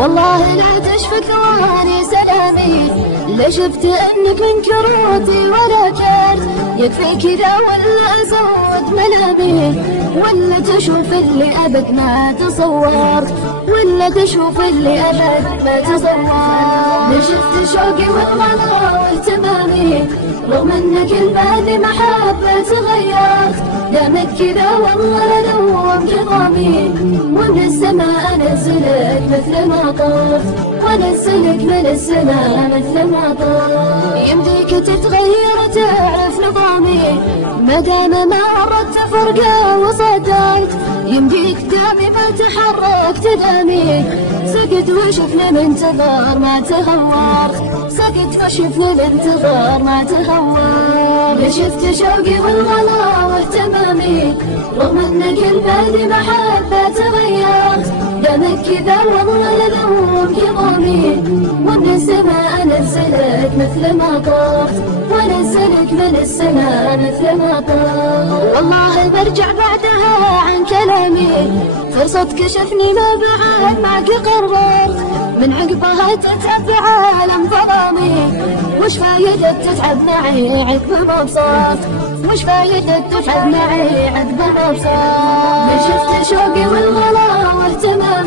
والله لا تشفك ثواني سلامي، لا شفت انك من كروتي ولا كرت، يكفي كذا ولا ازود ملامي، ولا تشوف اللي ابد ما تصورت، ولا تشوف اللي ابد ما تصورت. لا شفت شوقي والغلا واهتمامي، رغم انك البادي محبة تغيرت، دامك كذا والله لدوم نظامي، ومن السماء انزلك مثل ما طرت، وانزلك من السماء مثل ما طرت. يمديك تتغير تعرف نظامي، ما دام ما عرضت فرقة وصدرت، يمديك دامي ما تحركت دامي، سكت وشفنا الانتظار ما تهورت، سكت وشفنا الانتظار ما تهورت. شفت شوقي والغلا واهتمامي، رغم انك البادي محبة تغيرت، دامك كذا والله لدوم نظامي، ومن السماء انزلك مثل ما طرت، وانزلك من السماء مثل ما طرت. والله برجع بعدها عن كلامي، فرصة كشفني ما بعد معك قررت، من عقبها تتعب عالم ظلامي، وش فايدة تتعب معي عقب مبسوط، وش فايدة تتعب معي عقب مبسوط. شفت شوقي والغلا واهتمامي.